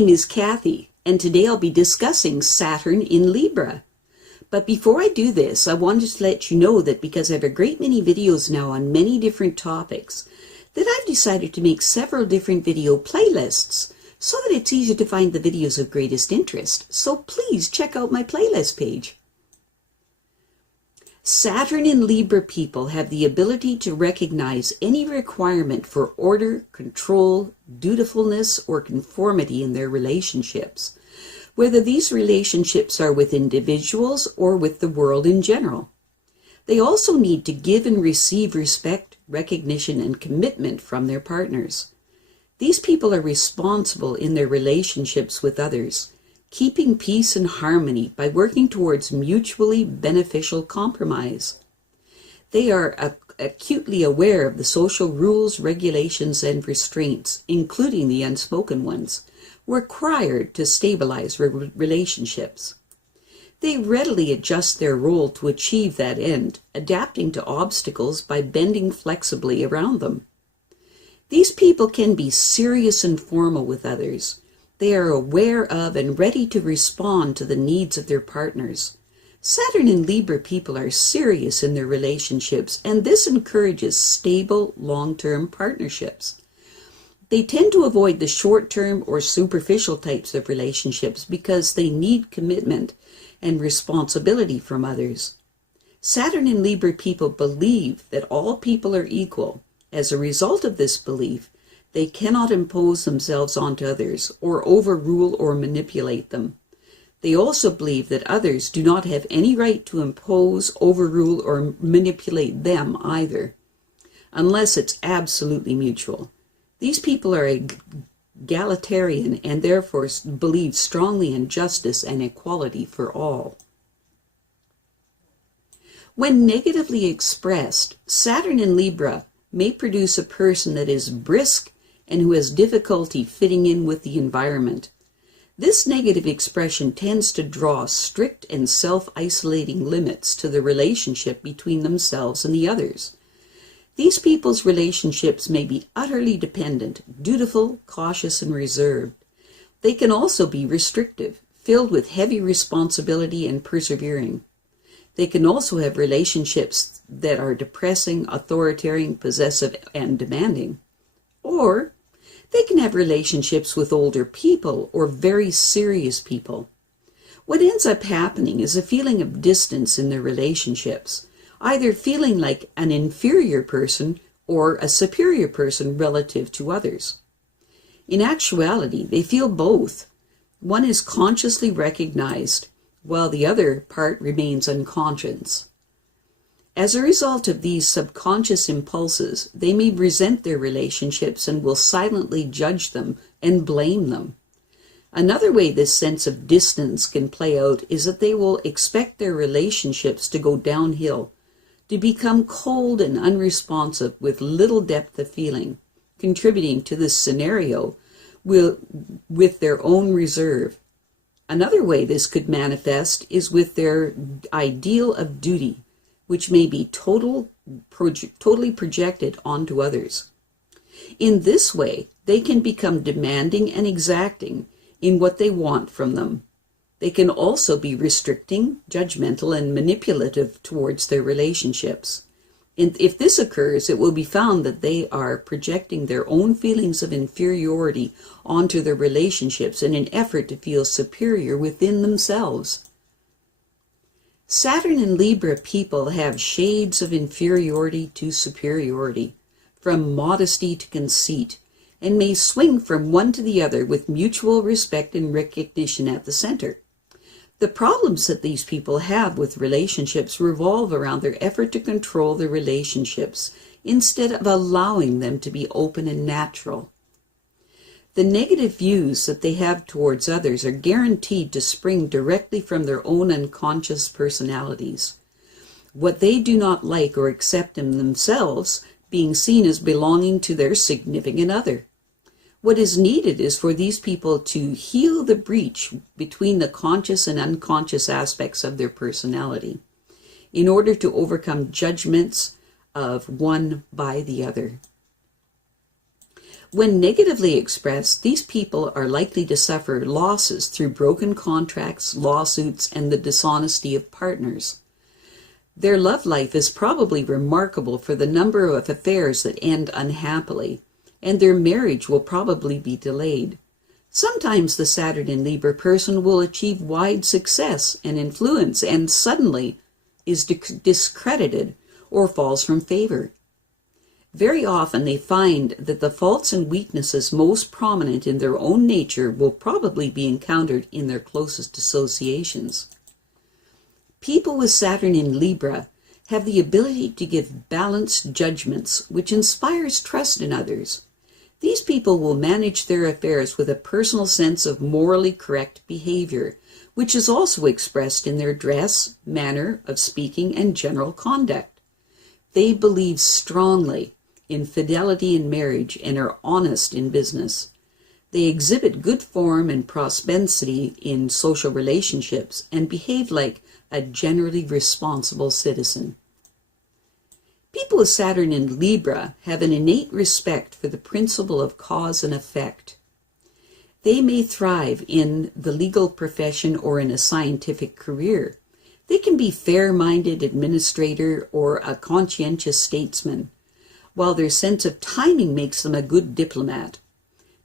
name is Kathy, and today I'll be discussing Saturn in Libra. But before I do this, I wanted to let you know that because I have a great many videos now on many different topics, that I've decided to make several different video playlists so that it's easier to find the videos of greatest interest. So please check out my playlist page. Saturn and Libra people have the ability to recognize any requirement for order, control, dutifulness, or conformity in their relationships, whether these relationships are with individuals or with the world in general. They also need to give and receive respect, recognition, and commitment from their partners. These people are responsible in their relationships with others, keeping peace and harmony by working towards mutually beneficial compromise. They are acutely aware of the social rules, regulations, and restraints, including the unspoken ones, required to stabilize relationships. They readily adjust their role to achieve that end, adapting to obstacles by bending flexibly around them. These people can be serious and formal with others. They are aware of and ready to respond to the needs of their partners. Saturn and Libra people are serious in their relationships, and this encourages stable, long-term partnerships. They tend to avoid the short-term or superficial types of relationships because they need commitment and responsibility from others. Saturn and Libra people believe that all people are equal. As a result of this belief, they cannot impose themselves onto others or overrule or manipulate them. They also believe that others do not have any right to impose, overrule, or manipulate them either, unless it's absolutely mutual. These people are egalitarian and therefore believe strongly in justice and equality for all. When negatively expressed, Saturn in Libra may produce a person that is brisk and who has difficulty fitting in with the environment. This negative expression tends to draw strict and self-isolating limits to the relationship between themselves and the others. These people's relationships may be utterly dependent, dutiful, cautious, and reserved. They can also be restrictive, filled with heavy responsibility and persevering. They can also have relationships that are depressing, authoritarian, possessive, and demanding. Or they can have relationships with older people or very serious people. What ends up happening is a feeling of distance in their relationships, either feeling like an inferior person or a superior person relative to others. In actuality, they feel both. One is consciously recognized, while the other part remains unconscious. As a result of these subconscious impulses, they may resent their relationships and will silently judge them and blame them. Another way this sense of distance can play out is that they will expect their relationships to go downhill, to become cold and unresponsive with little depth of feeling, contributing to this scenario with their own reserve. Another way this could manifest is with their ideal of duty, which may be totally projected onto others. In this way, they can become demanding and exacting in what they want from them. They can also be restricting, judgmental, and manipulative towards their relationships. And if this occurs, it will be found that they are projecting their own feelings of inferiority onto their relationships in an effort to feel superior within themselves. Saturn and Libra people have shades of inferiority to superiority, from modesty to conceit, and may swing from one to the other with mutual respect and recognition at the center. The problems that these people have with relationships revolve around their effort to control their relationships instead of allowing them to be open and natural. The negative views that they have towards others are guaranteed to spring directly from their own unconscious personalities. What they do not like or accept in themselves being seen as belonging to their significant other. What is needed is for these people to heal the breach between the conscious and unconscious aspects of their personality in order to overcome judgments of one by the other. When negatively expressed, these people are likely to suffer losses through broken contracts, lawsuits, and the dishonesty of partners. Their love life is probably remarkable for the number of affairs that end unhappily, and their marriage will probably be delayed. Sometimes the Saturn in Libra person will achieve wide success and influence and suddenly is discredited or falls from favor. Very often they find that the faults and weaknesses most prominent in their own nature will probably be encountered in their closest associations. People with Saturn in Libra have the ability to give balanced judgments, which inspires trust in others. These people will manage their affairs with a personal sense of morally correct behavior, which is also expressed in their dress, manner of speaking, and general conduct. They believe strongly in fidelity in marriage and are honest in business. They exhibit good form and prosperity in social relationships and behave like a generally responsible citizen. People with Saturn in Libra have an innate respect for the principle of cause and effect. They may thrive in the legal profession or in a scientific career. They can be fair-minded administrator or a conscientious statesman, while their sense of timing makes them a good diplomat.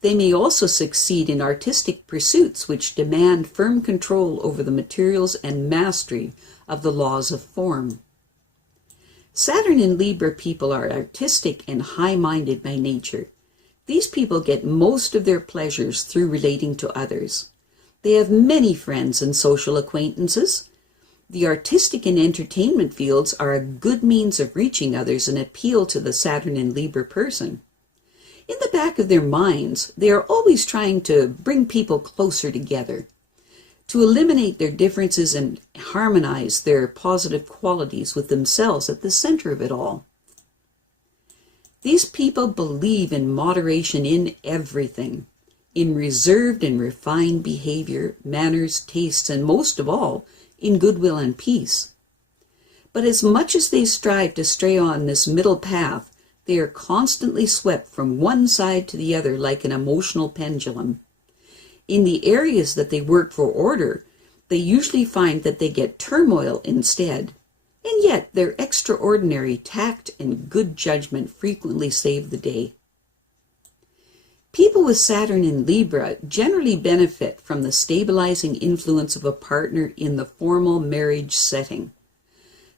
They may also succeed in artistic pursuits which demand firm control over the materials and mastery of the laws of form. Saturn in Libra people are artistic and high-minded by nature. These people get most of their pleasures through relating to others. They have many friends and social acquaintances. The artistic and entertainment fields are a good means of reaching others and appeal to the Saturn in Libra person. In the back of their minds, they are always trying to bring people closer together, to eliminate their differences and harmonize their positive qualities with themselves at the center of it all. These people believe in moderation in everything, in reserved and refined behavior, manners, tastes, and most of all, in goodwill and peace. But as much as they strive to stray on this middle path, they are constantly swept from one side to the other like an emotional pendulum. In the areas that they work for order, they usually find that they get turmoil instead, and yet their extraordinary tact and good judgment frequently save the day. People with Saturn in Libra generally benefit from the stabilizing influence of a partner in the formal marriage setting.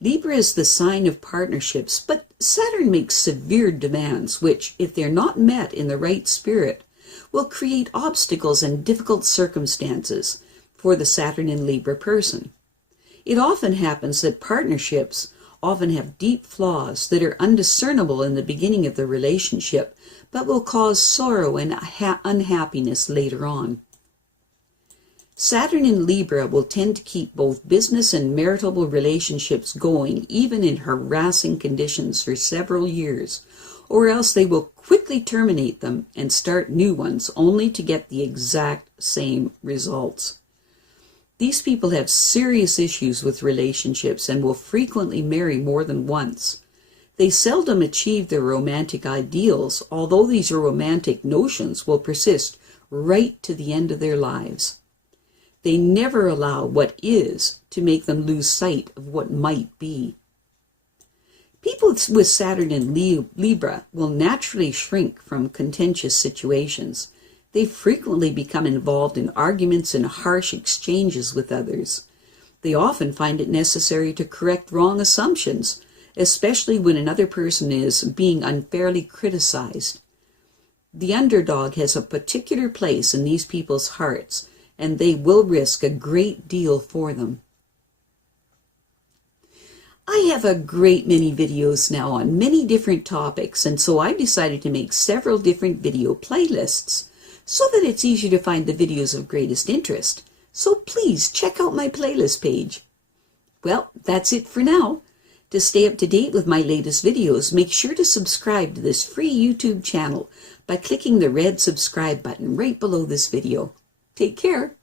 Libra is the sign of partnerships, but Saturn makes severe demands which, if they're not met in the right spirit, will create obstacles and difficult circumstances for the Saturn in Libra person. It often happens that partnerships often have deep flaws that are undiscernible in the beginning of the relationship, but will cause sorrow and unhappiness later on. Saturn in Libra will tend to keep both business and marital relationships going even in harassing conditions for several years, or else they will quickly terminate them and start new ones only to get the exact same results. These people have serious issues with relationships and will frequently marry more than once. They seldom achieve their romantic ideals, although these romantic notions will persist right to the end of their lives. They never allow what is to make them lose sight of what might be. People with Saturn in Libra will naturally shrink from contentious situations. They frequently become involved in arguments and harsh exchanges with others. They often find it necessary to correct wrong assumptions, especially when another person is being unfairly criticized. The underdog has a particular place in these people's hearts, and they will risk a great deal for them. I have a great many videos now on many different topics, and so I decided to make several different video playlists so that it's easier to find the videos of greatest interest. So please check out my playlist page. Well, that's it for now. To stay up to date with my latest videos, make sure to subscribe to this free YouTube channel by clicking the red subscribe button right below this video. Take care.